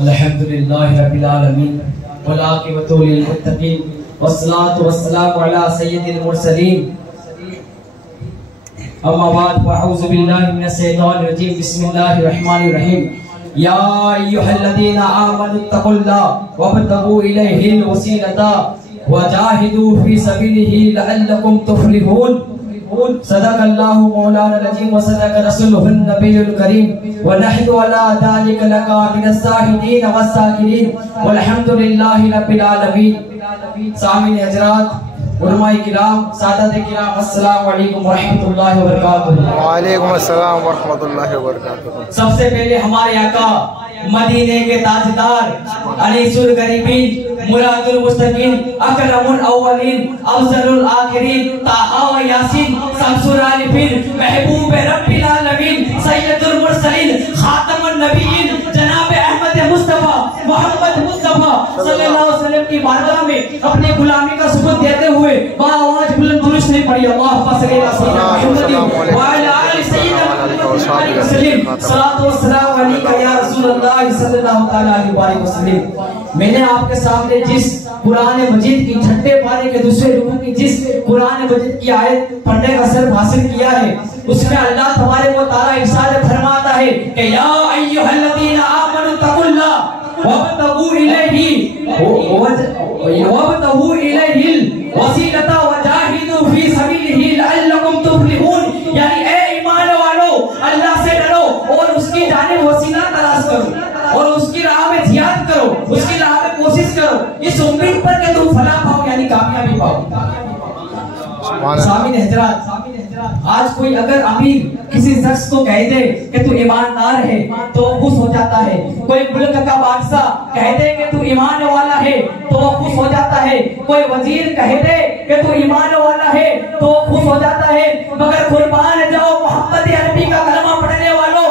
अल्हम्दुलिल्लाहि रब्बिल आलमीन वल आक़िबतु लिल मुत्तक़ीन वस्सलातु वस्सलामु अला सय्यिदिल मुरसलीन अम्मा बाद फअऊज़ु बिल्लाहि मिनश शैतानिर रजीम बिस्मिल्लाहिर रहमानिर रहीम या अय्युहल्लज़ीना आमनुत्तक़ुल्लाह वब्तगू इलैहिल वसीलता वजाहिदू फी सबीलिही लअल्लकुम तुफ्लिहून। सदक़ल्लाहु मौलाना अज़ीम व सदक़ रसूलुहुन नबियुल करीम व नहनु अला ज़ालिका लकामिनस शाहिदीन वस्साकिरीन वल्हम्दुलिल्लाहि रब्बिल आलमीन। सामीन हज़रात, उलमाए किराम, सादात किराम, अस्सलामु अलैकुम व रहमतुल्लाहि व बरकातुहू। व अलैकुम अस्सलाम व रहमतुल्लाहि व बरकातुहू। सबसे पहले हमारे आका मदीने के ताजदार अनीसुल गरीबीन मुरादुल मुस्तकीन अकरमुल अव्वलीन अफजलुल आखिरीन ताहा व यासीन शमसुल आरिफीन महबूब रब्बिल आलमीन सय्यदुल मुरसलीन खातमुन नबीयीन जनाब अहमद मुस्तफा मोहम्मद मुस्तफा सल्लल्लाहु अलैहि वसल्लम की बारगाह में अपनी गुलामी का सुबूत देते हुए आवाज बुलंद दुरूद नहीं पढ़ी अल्लाहुम्मा सल्ली अला सय्यिदिना मुहम्मद व अला आलि सय्यिदिना मुहम्मद सल्लल्लाहु अलैहि या रसूलल्लाह सल्लल्लाहु अलैहि वसल्लम। मैंने आपके सामने जिस कुरान मजीद की छठे पारे के दूसरे रुकू की जिस कुरान मजीद की आयत पढ़ने का शर्फ हासिल किया है, उसमें अल्लाह तबारक व तआला इरशाद फरमाता है कि या अय्युहल्लज़ीना आमनु तक़ुल्लाह वब्तगू इलैहिल वसीलता वजाहिदू फी सबीलिही लअल्लकुम तुफ्लिहून। यानी ए ईमान वालों, अल्लाह से डरो और उसकी जानिब वसीला तलाश करो और उसकी राह में जिहाद करो, उसकी राह में कोशिश करो, इस उम्मीद पर कि तुम फलाह पाओ यानी कामयाबी पाओ। सामीन हज़रात, आज कोई अगर अमीर किसी शख्स को कह दे कि तू ईमानदार है तो वो खुश हो जाता है। कोई मुल्क का बादशाह कह दे कि तू ईमान वाला है तो वो खुश हो जाता है। कोई वजीर कह दे कि तू ईमान वाला है तो वो खुश हो जाता है। मगर कुर्बान जाओ मोहम्मद अरबी का कलमा पढ़ने वालों,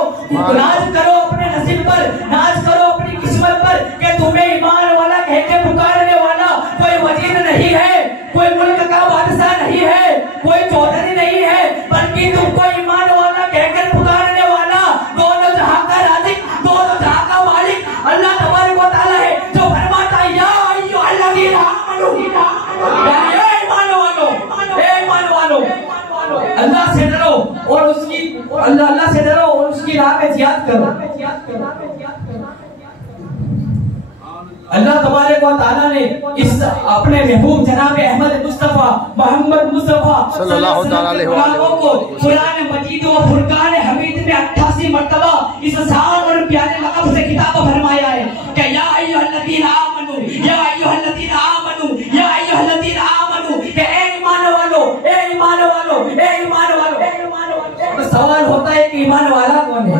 नाज करो अपने नसीब पर, नाज करो अपनी किस्मत पर कि तुम्हें ईमान वाला कह के पुकारने वाला कोई वजीर नहीं है, कोई मुल्क का बादशाह नहीं है, कोई चौधरी नहीं है, बल्कि तुमको ईमान वाला कहकर पुकारने वाला दोनों जहां का राज़िक, दोनों जहां का मालिक अल्लाह तबारक व तआला है, जो फरमाता है या अय्युहल्लज़ीना आमनु, ए ईमान वालों अल्लाह से डरो और उसकी अल्लाह से डरो और उसकी राह में जिहाद करो। अल्लाह तबारक व तआला ने इस अपने महबूब जनाब अहमद मुस्तफा मोहम्मद मुस्तफा सल्लल्लाहु अलैहि वसल्लम को कुरान मजीद व फुरकान हमीद में 88 मर्तबा इस शान और प्यारे लक़ब से खिताब फरमाया है कि या अय्युहल्लज़ीना आमनु, या अय्युहल्लज़ीना आमनु, या अय्युहल्लज़ीना आमनु, कि ए ईमान वालों, ए ईमान वालों, ए ईमान वालों। तो सवाल होता है कि ईमान वाला कौन है?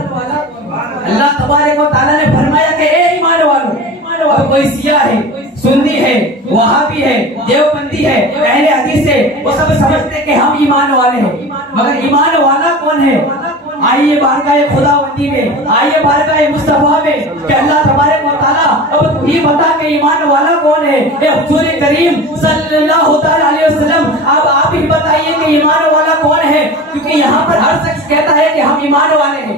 अल्लाह तबारक व तआला ने फरमाया कि ए ईमान वालों। और कोई शिया है, सुन्नी है, वहाबी है, देवबंदी है, अहले हदीस है, वो सब समझते कि हम ईमान वाले हैं। मगर ईमान वाला कौन है? आइए बारगाह खुदावंदी में, आइए बारगाह मुस्तफा में कि अल्लाह तबारक व तआला अब तू ही बता कि ईमान वाला कौन है। ए हुजूर करीम सल्लल्लाहु अलैहि वसल्लम, अब आप ही बताइए कि ईमान वाला कौन है, क्योंकि यहाँ पर हर शख्स कहता है कि हम ईमान वाले हैं।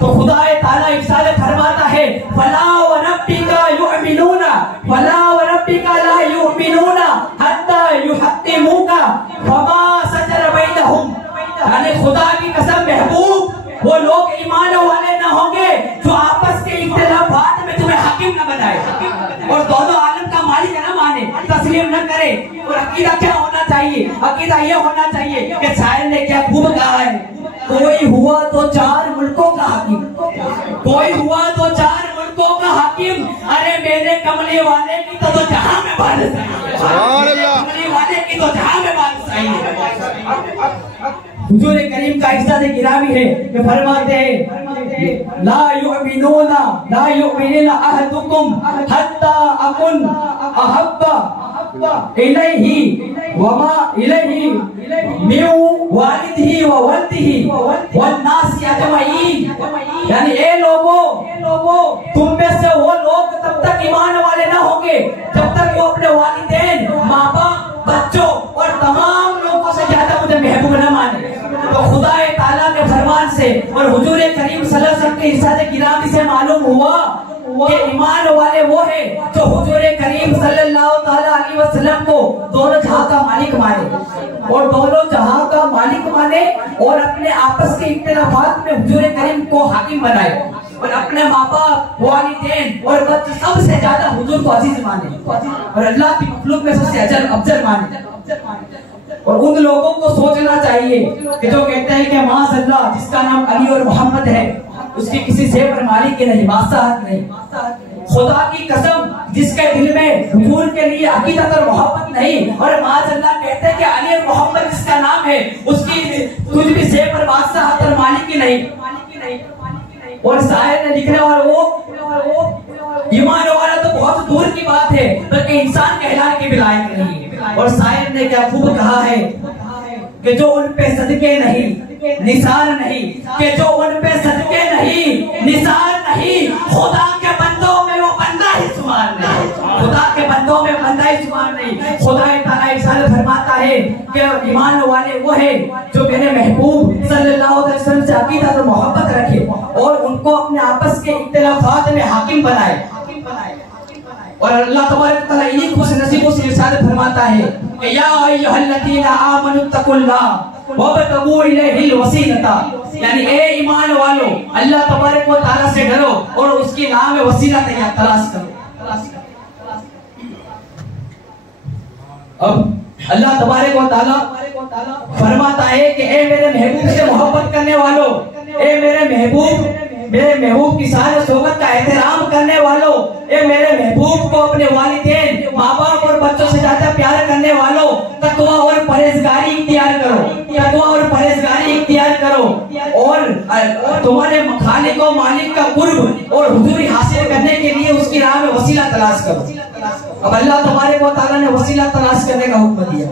तो खुदा ताला इरशाद फरमाता है फला व रब्बिका युमिनूना फला व रब्बिका ला युमिनूना हत्ता युहक्किमुका फमा सजर बैनहुम। यानी खुदा की कसम महबूब, वो लोग ईमान वाले न होंगे जो आपस के इख्तिलाफात में तुम्हें हाकिम न बनाए और दोनों आलम का मालिक न माने, तस्लीम न करे। और अकीदा क्या होना चाहिए? अकीदा ये होना चाहिए कि शायर ने क्या खूब कहा है, कोई हुआ तो 4 मुल्कों का हाकिम, कोई हुआ तो 4 मुल्कों का हाकिम। अरे मेरे कमले वाले की तो जहां में बादशाही, कमले वाले की तो जहां में बादशाही है। हुजूर करीम का इरशाद गिरामी है कि फरमाते हैं ला युमिनूना अहदुकुम हत्ता अकुन अहब्बा इलैहि वमा इलैहि मिन वालिदिही व वल्दिही वन नास अजमईन। यानी ए लोगों, तुम में से वो लोग तब तक ईमान वाले न होंगे जब तक वो अपने वालिदैन, माँ बाप, बच्चों और तमाम लोगों से ज्यादा मुझे महबूब न माने। तो खुदा ताला के फरमान से और हुजूर करीम सल्लल्लाहु अलैहि वसल्लम के इरशाद गिरामी से मालूम हुआ कि ईमान वाले वो है जो हुजूर करीम सल्लल्लाहु ताला अलैहि वसल्लम को दोनों जहां का मालिक माने और दोनों जहां का मालिक माने और अपने आपस के इख्तिलाफात में हुजूर करीम को हाकिम बनाए और अपने माँ बाप, वालिदैन और बच्चे सबसे ज्यादा हुजूर को अजीज माने और अल्लाह की मखलूक में सबसे अफजल माने। और उन लोगों को सोचना चाहिए कि जो कहते हैं कि माशाअल्लाह जिसका नाम अली और मोहम्मद है उसकी किसी से पर मालिक की नहीं, बादशाहत नहीं। खुदा की कसम जिसके दिल में हुजूर के लिए अकीदत और मोहब्बत नहीं और माशाअल्लाह कहते हैं कि अली और मोहम्मद जिसका नाम है उसकी कुछ भी से पर बादशाहत और मालिक की नहीं। और शायर ने लिखने वाला वो ईमान वाला तो बहुत दूर की बात है बल्कि इंसान कहलाने के भी लायक नहीं। और शायर ने क्या खूब कहा है कि जो उन पे सदके नहीं निसार नहीं, कि जो उन पे सदके नहीं निसार नहीं, खुदा के बंदों में वो बंदा ही शुमार नहीं, खुदा के बंदों में बंदा ही शुमार नहीं। खुदा ताला इरशाद फरमाता है कि ईमान वाले वो है जो मेरे महबूब सल्लल्लाहु अलैहि वसल्लम से अकीदत और मोहब्बत रखे और उनको अपने आपस के इख्तिलाफात में हाकिम बनाए। और अल्लाह तबारक तआला इन्हीं खुश नसीबों से इरशाद फरमाता है कि या अय्युहल्लज़ीना आमनुत्तकुल्लाह वबतगू इलैहिल वसीलता, यानी ए ईमान वालों अल्लाह तबारक व तआला से डरो और उसकी राह में वसीला तलाश करो। अब अल्लाह तबारक व तआला फरमाता है कि ए मेरे महबूब से मोहब्बत करने वालों, ए मेरे महबूब की सारी सोबत का एहतराम करने वालों, ए मेरे महबूब को अपने वालिदैन, माँ बाप और बच्चों से ज्यादा प्यार करने वालों, तकवा और परहेजगारी इख्तियार करो, तकवा और परहेजगारी इख्तियार करो और तुम्हारे खालिक और मालिक का कुर्ब और हुजूरी हासिल करने के लिए उसकी राह में वसीला तलाश करो। अब अल्लाह तबारक व तआला ने वसीला तलाश करने का हुक्म दिया।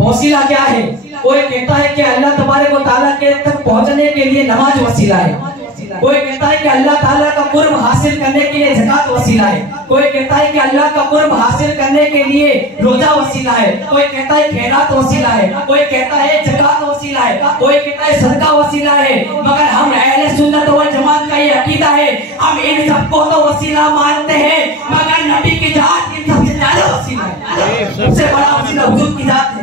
वसीला क्या है? कोई कहता है कि अल्लाह तबारक व तआला के तक पहुंचने के लिए नमाज वसीला है, कोई कहता है कि अल्लाह ताला का कुर्ब हासिल करने के लिए ज़कात वसीला है, कोई कहता है कि अल्लाह का कुर्ब हासिल करने के लिए रोजा वसीला है, कोई कहता है खैरात वसीला है, कोई कहता है ज़कात वसीला है, कोई कहता है सदका वसीला है। मगर हम अहले सुन्नत वल जमात का ये अकीदा है, हम इन सबको तो वसीला मानते हैं मगर नबी की जात इन सबसे ज्यादा वसीला है, सबसे बड़ा वसीला हुजूर की जात है।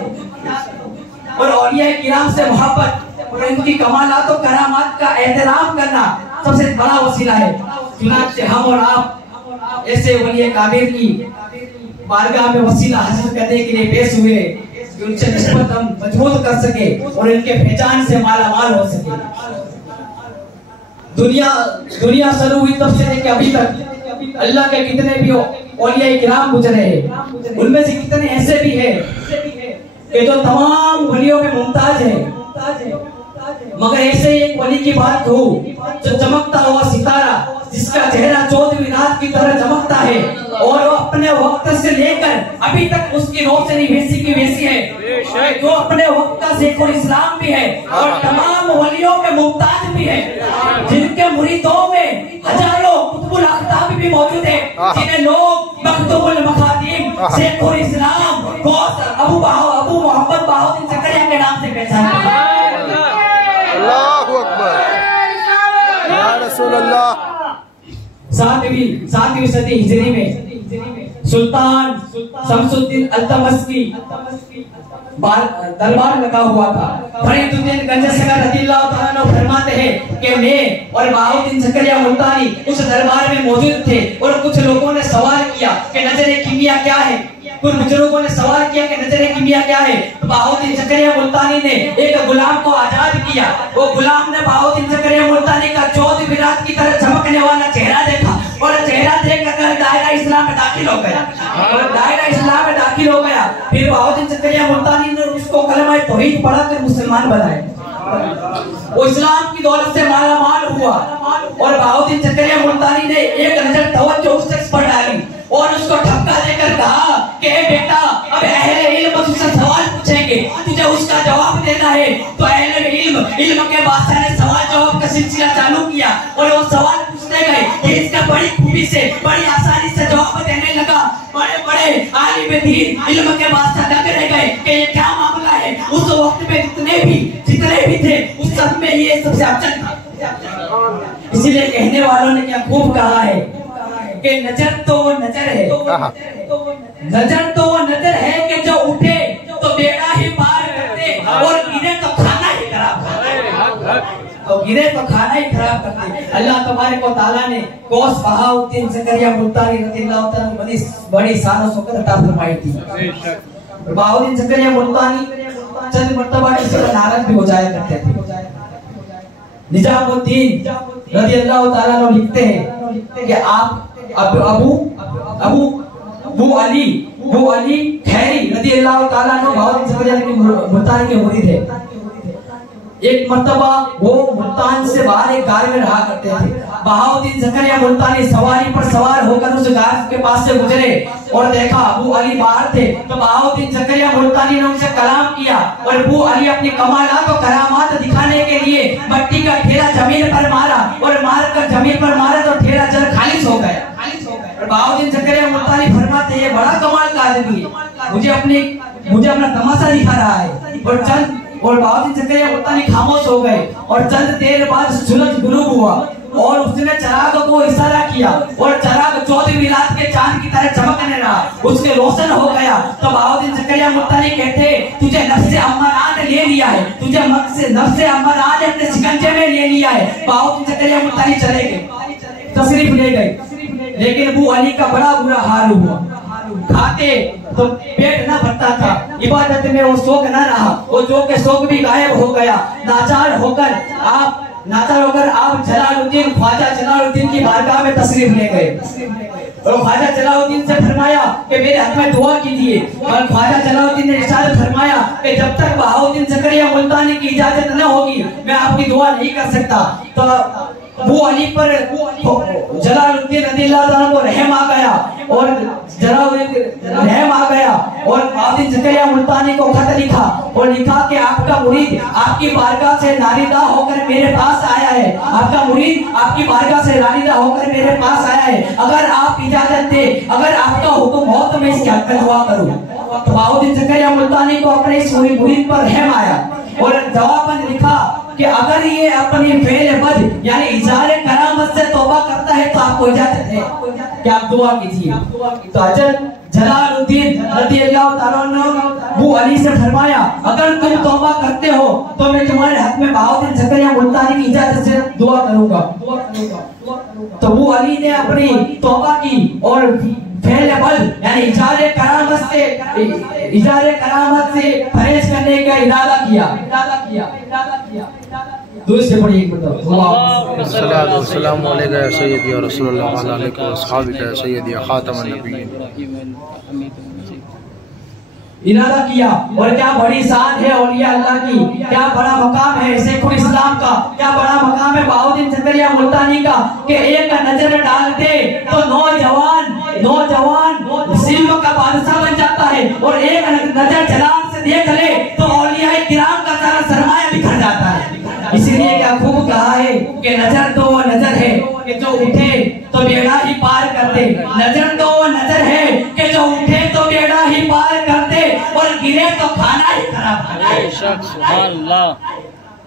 और औलिया किराम से मोहब्बत और इनकी कमालात और करामात का एहतराम करना सबसे बड़ा वसीला है। चुनांचे हम और आप ऐसे वली काबिर की बारगाह में वसीला हासिल करने के लिए पेश हुए कि उनसे निस्बत हम मजबूत कर सके और इनके पहचान से मालामाल हो सके। दुनिया शुरू हुई तब से लेकर अभी तक अल्लाह के कितने भी औलिया किराम गुजरे हैं, उनमें से कितने ऐसे भी हैं कि जो तमाम वलियों में मुमताज है। मगर ऐसे एक वली की बात हो जो चमकता हुआ सितारा जिसका चेहरा 14वीं रात की तरह चमकता है और वो अपने वक्त से लेकर अभी तक उसकी रोशनी वैसी की वैसी है, जो अपने वक्त का शेखुल इस्लाम भी है और तमाम वलियों में मुमताज भी है, जिनके मुरीदों में हजारों कुतुबुल अख्ताब भी मौजूद है, जिन्हें लोग मखदूमुल मखातीम शेखुल इस्लाम अबू मोहम्मद बहाउद्दीन ज़करिया के नाम से पहचानते हैं। अल्लाहु अकबर या रसूल अल्लाह। 7वीं सदी हिजरी में सुल्तान शमसुद्दीन अल्तमस्की दरबार लगा हुआ था। फरीदुद्दीन गंजसकर रज़ियल्लाहु ताला अन्हु फरमाते हैं कि मैं और बहाउद्दीन ज़करिया मुल्तानी उस दरबार में मौजूद थे और कुछ लोगों ने सवाल किया कि नजर कीमिया क्या है। कुछ बुजुर्गों ने सवाल किया कि नजर कीमिया क्या है। तो बहाउद्दीन ज़करिया मुल्तानी ने एक गुलाम को आजाद किया। वो गुलाम ने बहाउद्दीन ज़करिया मुल्तानी का 14वीं रात की तरह चमकने वाला चेहरा देखा और चेहरा देखकर दायरा इस्लाम में दाखिल हो गया और दायरा इस्लाम में दाखिल हो गया। फिर बहाउद्दीन ज़करिया मुल्तानी ने उसको कलमा तौहीद पढ़ाकर मुसलमान बनाया। वो इस्लाम की दौलत से मालामाल हुआ और बहाउद्दीन ज़करिया मुल्तानी ने एक नजर तवज्जो उस शख्स पर डाली और उसको ठपका देकर कहा कि बेटा अब अहले इल्म तुझसे सवाल पूछेंगे, तुझे उसका जवाब देना है। तो अहले इल्म के बादशाह ने सवाल जवाब का सिलसिला चालू किया और वो सवाल पूछते गए कि इसका बड़ी खूबी से बड़ी आसानी से जवाब देने लगा। बड़े बड़े आलिम दीन इल्म के बादशाह लग रह गए कि ये क्या मामला है। उस वक्त में जितने भी थे उस सब में ये सबसे अफजल था। इसीलिए कहने वालों ने क्या खूब कहा है कि नजर तो वो नजर है, नजर तो वो नजर है कि जो उठे तो बेड़ा ही पार करते और गिरे तो खाना ही खराब करते, तो गिरे तो खाना ही खराब करते। अल्लाह तबारक व तआला ने गौस बहाउद्दीन ज़करिया मुल्तानी रज़ियल्लाहु तआला बड़ी शान और शौकत अता फरमाई थी। बहाउद्दीन ज़करिया मुल्तानी चंद मर्तबा किसी पर नाराज भी हो जाया करते थे। निजामुद्दीन रज़ियल्लाहु तआला अन्हु लिखते हैं कि आप अबू अली खैरी रज़ियल्लाहु तआला अन्हु बहाउद्दीन ज़करिया मुल्तानी के मुरीद है। एक मर्तबा वो मुल्तान से बाहर एक गार में रहा करते थे। बहाउद्दीन ज़करिया मुल्तानी सवारी पर सवार होकर उस गार के पास से गुजरे और देखा अबू अली बाहर थे, तो बहाउद्दीन ज़करिया मुल्तानी ने उनसे कलाम किया और अबू अली अपनी कमालात और करामात दिखाने के लिए मट्टी का ठेला जमीन पर मारा और मारकर जमीन पर मारा तो ठेला जल खालिश हो गया। और बहाउद्दीन ज़करिया मुल्तानी फरमाते हैं बड़ा कमाल का आदमी है, मुझे अपना तमाशा दिखा रहा है। और बहाउद्दीन ज़करिया मुल्तानी खामोश हो गए और चंद देर बाद सूरज गुरूब हुआ और उसने चराग को इशारा किया और चराग 14वीं रात के चांद की तरह चमकने लगा, उसके रोशन हो गया। तो बहाउद्दीन ज़करिया मुल्तानी कहते तुझे नफ्से अम्मारा ने ले लिया है, तुझे नफ्से अम्मारा ने अपने शिकंजे में ले लिया है। बहाउद्दीन ज़करिया मुल्तानी चले गए, तशरीफ ले गए, लेकिन अबू अली का बड़ा बुरा हाल हुआ। खाते तो पेट न भरता था, इबादत में वो शौक न रहा, वो जो के शौक भी गायब हो गया। नाचार होकर आप जलालुद्दीन ख्वाजा जलालुद्दीन की बारगाह में तशरीफ ले गए और ख्वाजा जलालुद्दीन से फरमाया कि मेरे हक में दुआ कीजिए। और ख्वाजा जलालुद्दीन ने इरशाद फरमाया कि जब तक बहाउद्दीन ज़करिया मुल्तानी की इजाजत न होगी मैं आपकी दुआ नहीं कर सकता। तो अबू अली पर जलालुद्दीन रज़ियल्लाहु अन्हु को रहम आ गया और बहाउद्दीन ज़करिया मुल्तानी को खत लिखा और लिखा कि आपका मुरीद आपकी बारगाह से नारिदा होकर मेरे पास आया है, आपका मुरीद आपकी बारगाह से नारिदा होकर मेरे पास आया है। अगर आप इजाजत दे, अगर आपका हुक्म हो तो मैं इसकी हक में दुआ करूं। तो बहाउद्दीन ज़करिया मुल्तानी को अपने इस मुरीद पर रहम आया और जवाब में लिखा कि अगर ये अपनी फेल बद यानी इज़ारे करामत से तौबा करता है तो आपको इजाजत है कि आप दुआ कीजिए। तो हज़रत जलालुद्दीन रज़ियल्लाहु तआला अन्हु अबू अली से फरमाया अगर तुम तौबा करते हो तो मैं तुम्हारे हक में बहाउद्दीन ज़करिया मुल्तानी की इजाजत से दुआ करूंगा। तो अबू अली ने अपनी तौबा की और फेल बद यानी इज़ारे करामत से परहेज करने का इरादा किया। दूसरे पढ़िए एक मतलब सल्लल्लाहु अलैहि सय्यदी और रसूलुल्लाह अलैहि वसल्लम सय्यदी खातमुन नबिय्यीन इरादा किया। और क्या बड़ी शान है औलिया अल्लाह की, क्या बड़ा मकाम है शेखुल इस्लाम का, क्या बड़ा मकाम है बहाउद्दीन ज़करिया मुल्तानी का कि एक नजर डाल दे तो नौजवान सिल्व का बादशाह बन जाता है और एक नजर जलाल से देख ले तो औलिया किराम का सारा सरमाया बिखर जाता है। इसलिए क्या खूब कहा है कि नजर तो वो नजर है कि जो उठे तो बेड़ा ही पार कर दे, नजर तो वो नजर है कि जो उठे तो बेड़ा ही पार कर दे और गिरे तो खाना ही खराब कर दे।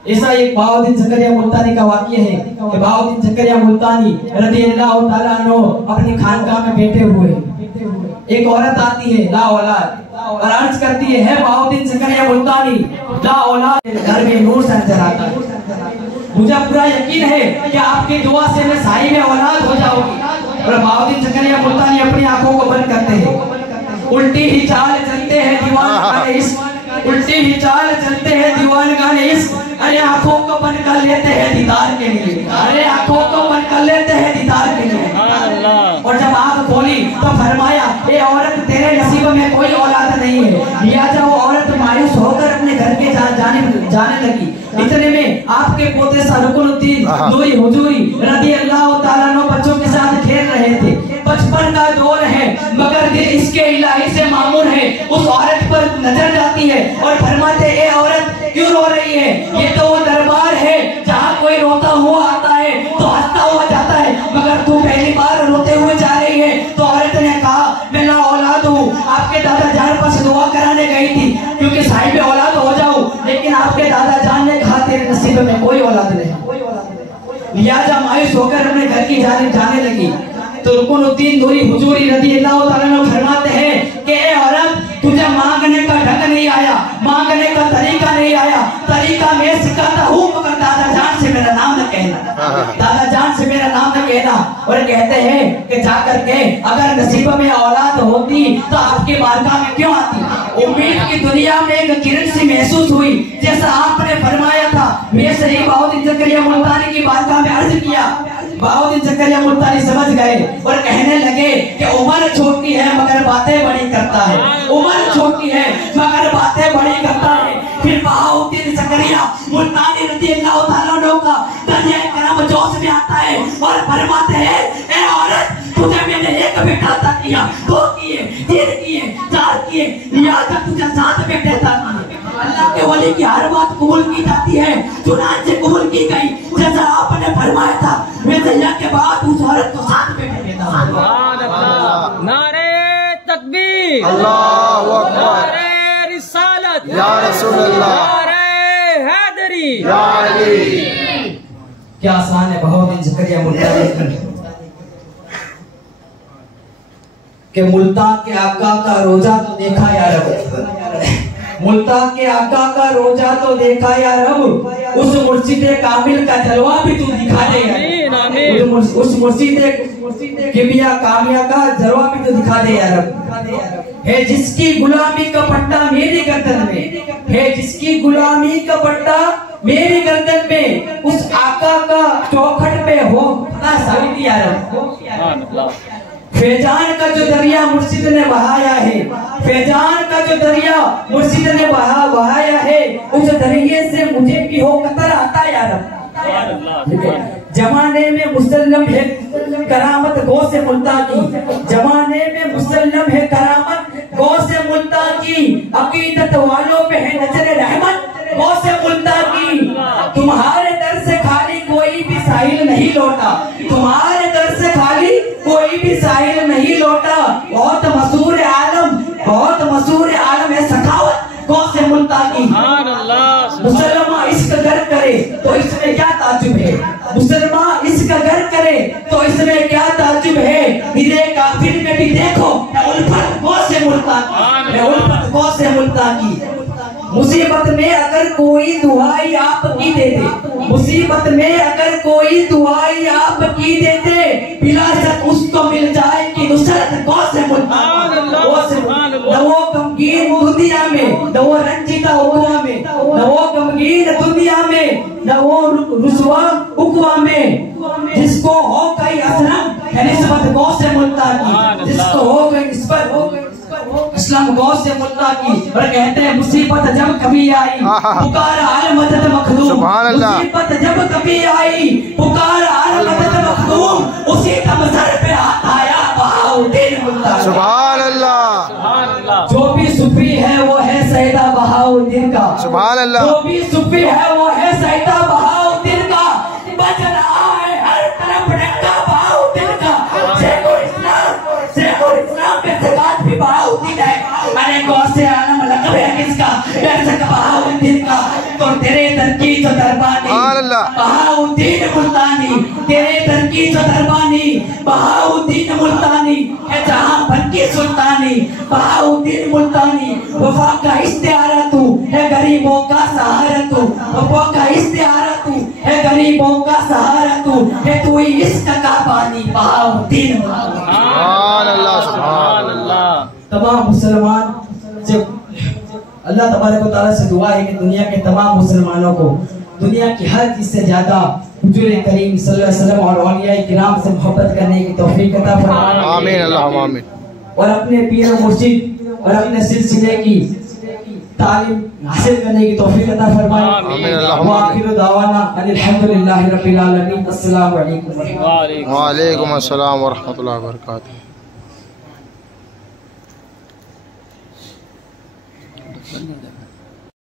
ऐसा एक बहाउद्दीन ज़करिया मुल्तानी का वाक़या है कि बहाउद्दीन ज़करिया मुल्तानी रज़ियल्लाहु तआला अन्हु अपनी खानकाह में बैठे हुए, एक औरत आती है ला औलाद और अर्ज करती है बहाउद्दीन ज़करिया मुल्तानी ला औलाद, घर में नूर से नजर आता है, मुझे पूरा यकीन है कि आपकी दुआ से मैं साहिब औलाद हो जाऊंगी। और बहाउद्दीन ज़करिया मुल्तानी अपनी आंखों को बंद करते हैं, उल्टी ही चाल चलते हैं दीवान गाने इश्क, उल्टी ही चाल चलते हैं दीवान गाने इश्क। अरे आंखों को बंद कर लेते हैं दीदार के लिए, अरे आंखों को बंद कर लेते हैं दीदार के लिए। और जब आंख खोली तो फरमाया ये औरत तेरे नसीब में कोई औलाद नहीं है। लिहाजा वो औरत मायूस होकर अपने घर के जाने लगी। इतने में आपके पोते सरुकुनुद्दीन नूरी हुजूरी रज़ियल्लाहु तआला अन्हु बच्चों के साथ खेल रहे थे। बचपन का दौर है मगर दिल इसके इलाही से मामूर है। उस औरत पर नजर जाती है और फरमाते ए औरत क्यों रो रही है? ये तो वो दरबार है जहाँ कोई रोता हुआ आता है तो हंसता हुआ जाता है, मगर तू पहली बार रोते हुए जा रही है। तो औरत ने कहा मैं ला औलाद हूँ, आपके दादा जान पास दुआ कराने गई थी क्योंकि साहिब औलाद हो जाऊं, लेकिन आपके दादा जान ने कहा तेरे नसीब में कोई औलाद नहीं। लिहाजा मायूस होकर अपने घर की जाने लगी। तो रुकनुद्दीन नूरी हुजूरी रज़ियल्लाहु ताला अन्हु फरमाते हैं कि ए औरत, तुझे मांगने का ढंग नहीं आया, मांगने का तरीका नहीं आया, तरीका मैं सिखाता हूँ, मगर दादा जान से मेरा नाम न कहना, दादा जान से मेरा नाम न कहना। और कहते हैं कि जाकर के अगर नसीब में औलाद होती तो आपकी बारगाह में क्यों आती। उम्मीद की दुनिया में एक किरण सी महसूस हुई, जैसा आपने फरमाया था। मैं सही बाउद्दीन ज़करिया मुल्तानी की बारगाह में अर्ज किया, बाउद्दीन ज़करिया मुल्तानी समझ गए और कहने लगे कि उम्र छोटी है मगर बातें बड़ी करता है, उम्र छोटी है मगर बातें बड़ी करता है। फिर बाउद्दीन ज़करिया मुल्तानी रज़ियल्लाहु ताला अन्हु का दरिया करम जोश में आता है और फरमाते हैं, ए औरत, तुझे मैंने एक बेटा अता किया, 2 किए, 3 किए, 4 किए, लिहाजा तुझे 7 बेटे अता किए। अल्लाह के वली की हर बात कबूल की जाती है, चुनांचे कबूल की गई, जैसा आपने फरमाया था। मैं दरिया के बाद उस औरत को 7 बेटे देता हूँ। नारे तकबीर, अल्लाहु अकबर, नारे रिसालत, या रसूल अल्लाह, नारे हैदरी, या अली। क्या आसान है बाउद्दीन ज़करिया मुल्तानी के मुल्तान के आका का रोजा तो देखा या रब, मुल्तान के आका का रोजा तो देखा या रब, उस मुर्शिद कामिल का जलवा भी तू दिखा दे यार, उस मुर्शिद किबिया कामिया का जलवा भी तू दिखा दे यार। है जिसकी गुलामी का पट्टा मेरी गर्दन में, है जिसकी गुलामी का पट्टा मेरी गर्दन में, उस आका का चौखट पे हो साबित यार। फैजान का जो दरिया मुर्शिद ने बहाया है, फैजान का जो दरिया मुर्शिद ने बहाया है, उस दरिये से मुझे भी हो कतर आता यार। जमाने में मुसल्लम है करामत गौ से मुल्ता की, जमाने में मुसल्लम है करामत गौ से मुल्ता की, अकीदत वालों पे है नजर रहमत गौ से मुल्ता की। तुम्हारे दर से खाली कोई भी साहिल नहीं लौटा, तुम्हारे दर से खाली कोई भी साहिल नहीं लौटा। बहुत मशहूर आलम, बहुत मशहूर आलम है सखावत गौ से मुल्ता की। मुसलमान इसका घर करे तो इसमें क्या ताजुब है, मुसलमान इसका घर करे तो इसमें क्या ताजुब है। इधे काफिर में भी देखो उल्फत गौ से मुल्ता की, उल्फत गौ से मुल्ता की। मुसीबत में अगर कोई दुआई आपकी दे दे, मुसीबत में अगर कोई दुआई आपकी दे दे, बिला शक उसको मिल जाएगी नुसरत गौ से मुल्ता की। न वो गमगीन दुनिया में, न वो रंजीदा उकवा में, न वो गमगीन दुनिया में, न वो रुसवा उकवा में, जिसको हो गई असलम निस्बत गौ से मुल्ता की, जिसको हो गई निस्बत इस्लाम गौ से मुल्ता की। और कहते हैं मुसीबत जब कभी आई पुकार आल मदद मखदूम, मुसीबत जब कभी आई पुकार आल मदद मखदूम, उसी दम सर पे हाथ आया बहाउद्दीन मुल्ता। सुभान अल्लाह। जो भी सूफी है वो है सैयदा बहाउद्दीन का, सुभान अल्लाह। जो भी सूफी है वो है सैयदा बहाउद्दीन का। बज रहा है हर तरफ डंका बहाउद्दीन का, शेखुल इस्लाम पे ज़कात भी बहाउद्दीन है। अरे गौसे आलम लक़ब है किसका, दर्शक बहाउद्दीन का। तो तेरे दर की जो दरबानी बहाउद्दीन मुल्तानी, तेरे दर की जो दरबानी बहाउद्दीन मुल्तानी है, जहां भर की सुल्तानी बहाउद्दीन मुल्तानी। वफा का इस्तिआरा तू है, गरीबों का सहारा तू, वफा का इस्तिआरा तू है, गरीबों का सहारा तू है, तू ही इश्क का पानी बहाउद्दीन मुल्तानी। सुभान अल्लाह, सुभान अल्लाह। तमाम मुसलमान जब अल्लाह तबारक व तआला से दुआ है कि दुनिया के तमाम मुसलमानों को दुनिया की हर चीज से ज्यादा हुजूर करीम सल्लल्लाहु अलैहि वसल्लम और औलिया किराम से मोहब्बत करने की तौफीक अता फरमाए। आमीन अल्लाहुम्मा आमीन। और अपने पीर व मुर्शिद और अपने सिलसिले की तालीम हासिल करने की तौफीक अता फरमाए। आमीन अल्लाहुम्मा आमीन। आखिर दावाना अल्हम्दुलिल्लाहि रब्बिल आलमीन। अस्सलामु अलैकुम व अलैकुम अस्सलाम व रहमतुल्लाहि व बरकातहू।